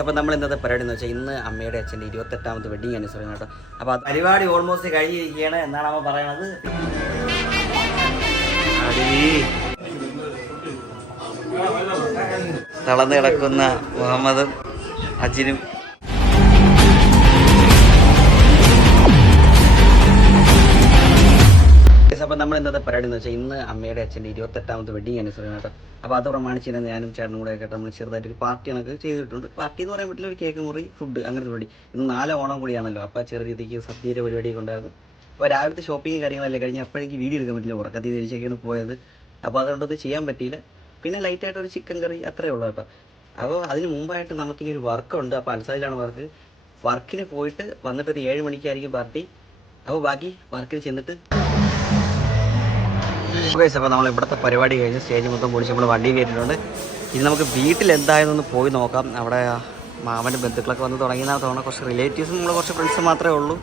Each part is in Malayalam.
അപ്പോൾ നമ്മൾ ഇന്നത്തെ പരിപാടി എന്ന് വെച്ചാൽ ഇന്ന് അമ്മയുടെ അച്ഛൻ്റെ 28ാമത്തെ വെഡിങ് ആനിവേഴ്സറി കേട്ടോ. അപ്പോൾ അത് പരിപാടി ഓൾമോസ്റ്റ് കഴിഞ്ഞിരിക്കുകയാണ് എന്നാണ് അമ്മ പറയണത്. തളർന്ന് കിടക്കുന്ന മുഹമ്മദും അജിനും അപ്പോൾ നമ്മൾ ഇന്നത്തെ പരിപാടി എന്ന് വെച്ചാൽ ഇന്ന് അമ്മയുടെ അച്ഛൻ്റെ 28ാമത്തെ വെഡിങ് ആനിവേഴ്സറി കേട്ടോ. അപ്പോൾ അത് പ്രമാണിച്ച് ഞാനും ചേട്ടനും കൂടെ കേട്ടോ നമ്മൾ ചെറുതായിട്ടൊരു പാർട്ടി കണക്ക് ചെയ്തിട്ടുണ്ട്. പാർട്ടി എന്ന് പറയാൻ പറ്റില്ല, ഒരു കേക്ക് മുറി, ഫുഡ്, അങ്ങനത്തെ പരിപാടി. ഇന്ന് 4 ഓണം കൂടിയാണല്ലോ. അപ്പോൾ ചെറിയ രീതിക്ക് സദ്യയുടെ പരിപാടിയൊക്കെ ഉണ്ടായിരുന്നു. അപ്പോൾ രാവിലത്തെ ഷോപ്പിംഗ് കാര്യങ്ങളല്ലേ കഴിഞ്ഞ് അപ്പോഴേക്ക് വീഡിയോ എടുക്കാൻ പറ്റില്ല, ഉറക്കത്തിൽ തിരിച്ചൊക്കെയാണ് പോയത്. അപ്പോൾ അതുകൊണ്ടത് ചെയ്യാൻ പറ്റിയില്ല. പിന്നെ ലൈറ്റായിട്ടൊരു ചിക്കൻ കറി അത്രയേ ഉള്ളൂ കേട്ടോ. അപ്പോൾ അതിന് മുമ്പായിട്ട് നമുക്കിനി ഒരു വർക്കുണ്ട്. അപ്പോൾ അൽസായിലാണ് വർക്കിന് പോയിട്ട് വന്നിട്ടൊരു 7 മണിക്കായിരിക്കും പാർട്ടി. അപ്പോൾ ബാക്കി വർക്കിൽ ചെന്നിട്ട് അപ്പോൾ നമ്മൾ ഇവിടുത്തെ പരിപാടി കഴിഞ്ഞ് സ്റ്റേജ് മൊത്തം പൊളിച്ച് നമ്മൾ വണ്ടി കയറ്റിയിട്ടുണ്ട്. ഇനി നമുക്ക് വീട്ടിൽ എന്തായെന്നൊന്ന് പോയി നോക്കാം. അവിടെ മാമൻ്റെ ബന്ധുക്കളൊക്കെ വന്ന് തുടങ്ങിയെന്നാണ് തോന്നുന്നത്. കുറച്ച് റിലേറ്റീവ്സും നമ്മൾ കുറച്ച് ഫ്രണ്ട്സ് മാത്രമേ ഉള്ളൂ.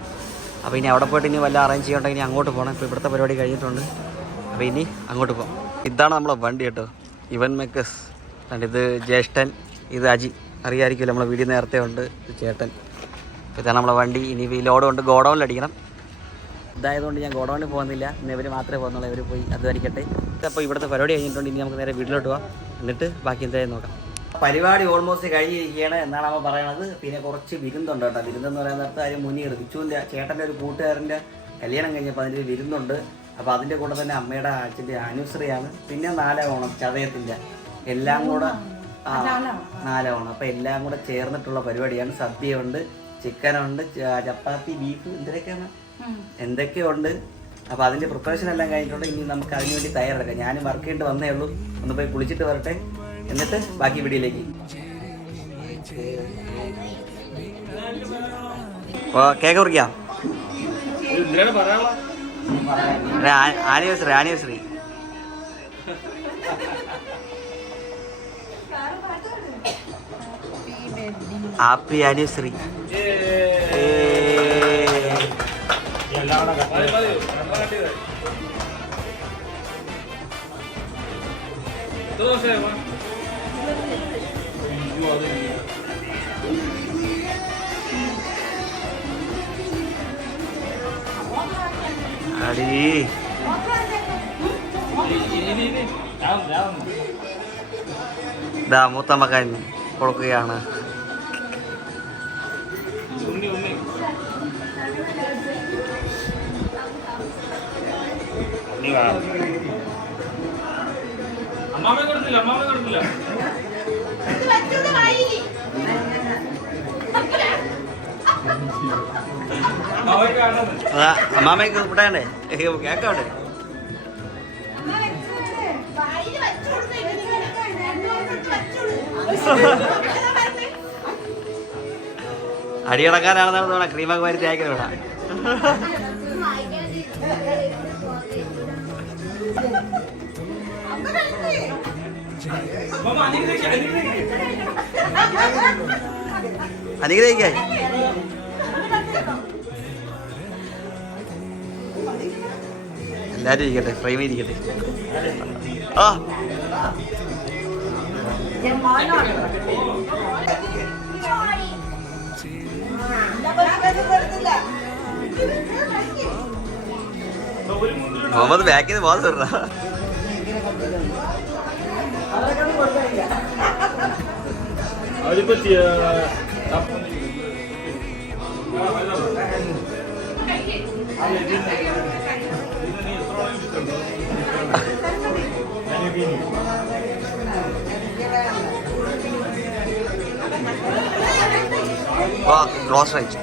അപ്പോൾ ഇനി അവിടെ പോയിട്ട് ഇനി വല്ല അറേഞ്ച് ചെയ്യണമെങ്കിൽ ഇനി അങ്ങോട്ട് പോകണം. ഇപ്പോൾ ഇവിടുത്തെ പരിപാടി കഴിഞ്ഞിട്ടുണ്ട്. അപ്പോൾ ഇനി അങ്ങോട്ട് പോകാം. ഇതാണ് നമ്മളെ വണ്ടി കേട്ടോ, ഇവൻറ്റ് മേക്കേഴ്സ്. ഇത് ജ്യേഷ്ഠൻ, ഇത് അജി, അറിയാമായിരിക്കുമല്ലോ നമ്മളെ വീഡിയോ നേരത്തെ ഉണ്ട്. ഇത് ചേട്ടൻ. ഇതാണ് നമ്മളെ വണ്ടി. ഇനി ഈ ലോഡ് കൊണ്ട് ഗോഡൗണിൽ അടിക്കണം. ഇതായതുകൊണ്ട് ഞാൻ ഗോഡൗണിൽ പോകുന്നില്ല, ഇന്ന് ഇവർ മാത്രമേ പോകുന്നുള്ളൂ. ഇവർ പോയി അധ്വാനിക്കട്ടെ. അപ്പോൾ ഇവിടുത്തെ പരിപാടി കഴിഞ്ഞിട്ടുണ്ട്. ഇനി നമുക്ക് നേരെ വീട്ടിലോട്ട് പോകാം, എന്നിട്ട് ബാക്കി എന്തായാലും നോക്കാം. പരിപാടി ഓൾമോസ്റ്റ് കഴിഞ്ഞിരിക്കുകയാണ് എന്നാണ് അമ്മ പറയണത്. പിന്നെ കുറച്ച് വിരുന്നുണ്ട് കേട്ടോ. വിരുന്നെന്ന് പറയാൻ നേരത്തെ കാര്യം മുനീർ വിച്ചുവിൻ്റെ ചേട്ടൻ്റെ ഒരു കൂട്ടുകാരൻ്റെ കല്യാണം കഴിഞ്ഞപ്പോൾ അതിൻ്റെ ഒരു വിരുന്നുണ്ട്. അപ്പോൾ അതിൻ്റെ കൂടെ തന്നെ അമ്മയുടെ അച്ഛൻ്റെ ആനിവേഴ്സറിയാണ്. പിന്നെ 4 ഓണം ചതയത്തിൻ്റെ എല്ലാം കൂടെ 4 ഓണം. അപ്പോൾ എല്ലാം കൂടെ ചേർന്നിട്ടുള്ള പരിപാടിയാണ്. സദ്യയുണ്ട്, ചിക്കനുണ്ട്, ചപ്പാത്തി, ബീഫ്, എന്തൊക്കെയുണ്ട്. അപ്പോൾ അതിൻ്റെ പ്രിപ്പറേഷൻ എല്ലാം കഴിഞ്ഞിട്ടുണ്ട്. ഇനി നമുക്ക് അതിനുവേണ്ടി തയ്യാറെടുക്കാം. ഞാനും വർക്ക് ചെയ്തിട്ട് വന്നേ ഉള്ളൂ. ഒന്ന് പോയി കുളിച്ചിട്ട് വരട്ടെ, എന്നിട്ട് ബാക്കി വീഡിയോയിലേക്ക്. കേക്ക് മുറിക്കാം. Anniversary happy anniversary. മൂത്ത മകൻ കൊടുക്കുകയാണ്. അമ്മാമയ്ക്ക് ഉൾപ്പെടണ്ടേ കേക്കവിടെ. അടിയടക്കാനാണെന്നാണ് തോന്നുന്നത്. ക്രീമൊക്കെ മാറി തേക്കല ഇവിടെ. അനുഗ്രഹിക്കായി എല്ലാരും ഇരിക്കട്ടെ, ഫ്രെയിമിൽ ഇരിക്കട്ടെ. ആ മുഹമ്മദ് ബാക്കിൽ നിന്ന് ബോസ് വരണ. Close range.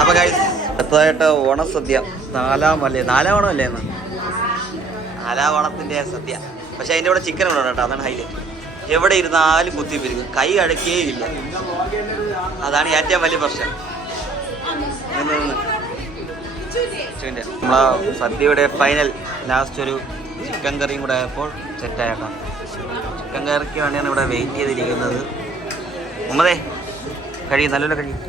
അപ്പൊ അടുത്തതായിട്ട് ഓണസദ്യ. 4 ഓണമല്ലേ ഇന്ന്? 4 ഓണത്തിന്റെ സദ്യ. പക്ഷെ അതിൻ്റെ കൂടെ ചിക്കൻ ഉണ്ടോ കേട്ടോ, അതാണ് ഹൈലൈറ്റ്. എവിടെ ഇരുന്നാലും കുത്തിപ്പിരിക്കും, കൈ കഴക്കേയില്ല. അതാണ് ഏറ്റവും വലിയ പ്രശ്നം. നമ്മളെ സദ്യയുടെ ഫൈനൽ ലാസ്റ്റ് ഒരു ചിക്കൻ കറിയും കൂടെ ആയപ്പോൾ സെറ്റായേക്കാം. ചിക്കൻ കറിക്ക് വേണ്ടിയാണ് ഇവിടെ വെയിറ്റ് ചെയ്തിരിക്കുന്നത്. മുഹമ്മദേ കഴിയും, നല്ലപോലെ കഴിയും.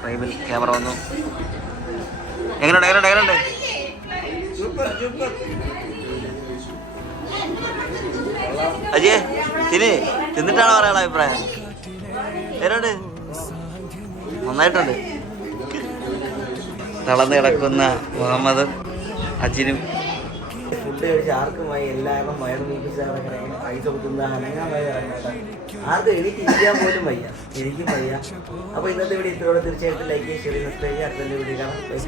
ഫ്രെയിമിൽ ക്യാമറ വന്നു. എങ്ങനെയുണ്ട്? അജയ് തിന്നിട്ടാണോ പറയാനുള്ള അഭിപ്രായം? പേരോട് നന്നായിട്ടുണ്ട്. തളർന്ന് കിടക്കുന്ന മുഹമ്മദും അജിനും ഫുഡ് കഴിച്ച് ആർക്കും വയ്യ. എല്ലാവരും വയറ് നീപ്പിച്ചാണ് പൈസ കൊടുക്കുന്ന അനങ്ങാൻ വയ്യ. ആർക്കും എനിക്ക് ഇരിക്കാൻ പോലും വയ്യ, എനിക്കും വയ്യ. അപ്പോൾ ഇന്നത്തെ വീഡിയോ ഇത്രയോടെ തീർച്ചയായിട്ടും ലൈക്ക് ചെയ്യുക, ഷെയർ ചെയ്യുക, സബ്സ്ക്രൈബ് ചെയ്യുക. അടുത്ത വീഡിയോ കാണാം. പൈസ